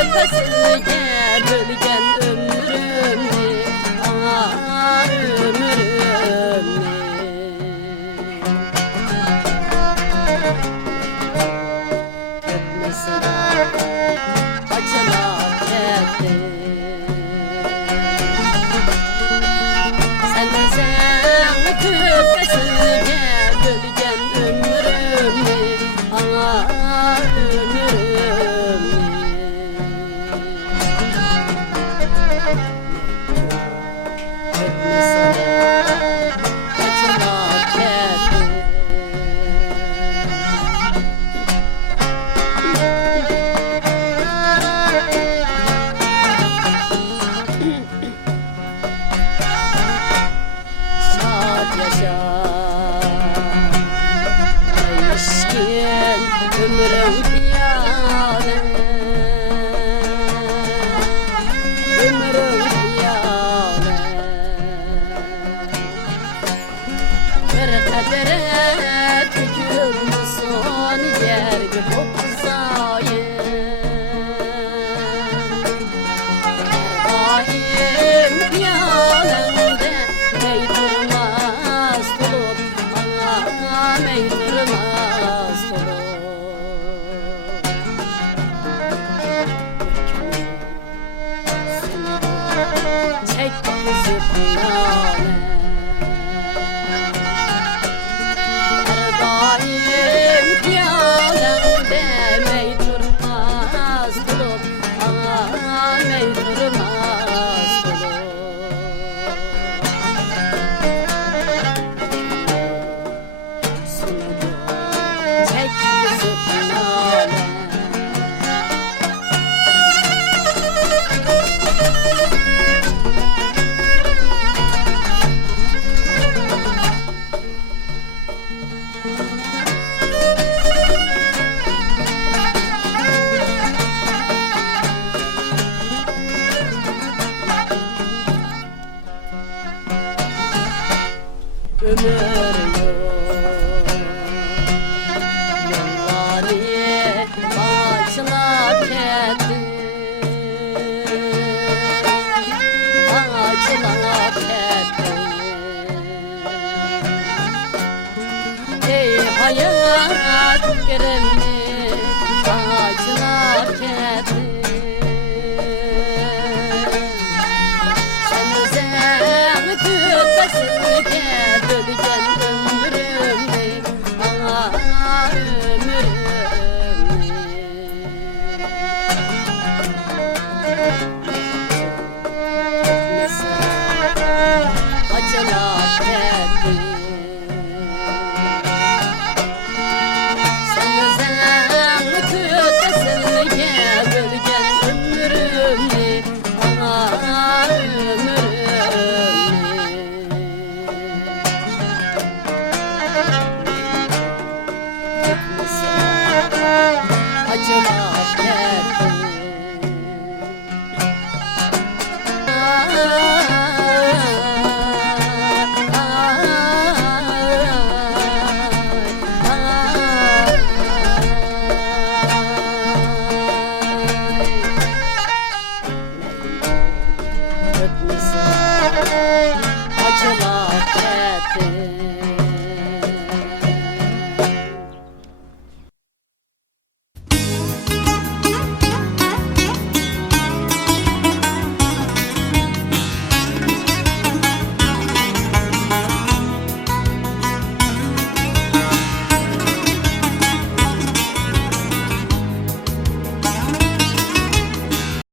köpesizge bölgen ömrümni, ana ömrümni. Köpmesine açıla ketti, sen özem köpesizge bölgen ömrümni, ana ömrümni. Ömrüm piyade, ömrüm piyade, bir kadere tükürmüşsün yergi kopsayın. Daim piyadende meydurmaz bulup, ana meydurmaz bulup. Çek zıplane, her daim piyalemde meydurmaz bulup, ana meydurmaz bulup. Çek zıplane, ömür yok, yolları açılıp ketti, açılıp ketti. Ey hayat keremli, açılıp ketti. Sen özem köpesizge bölgen ömrümni, ana ömrümni. Açıla ketti, sen özem köpesizge bölgen ömrümni, ana ömrümni. Açıla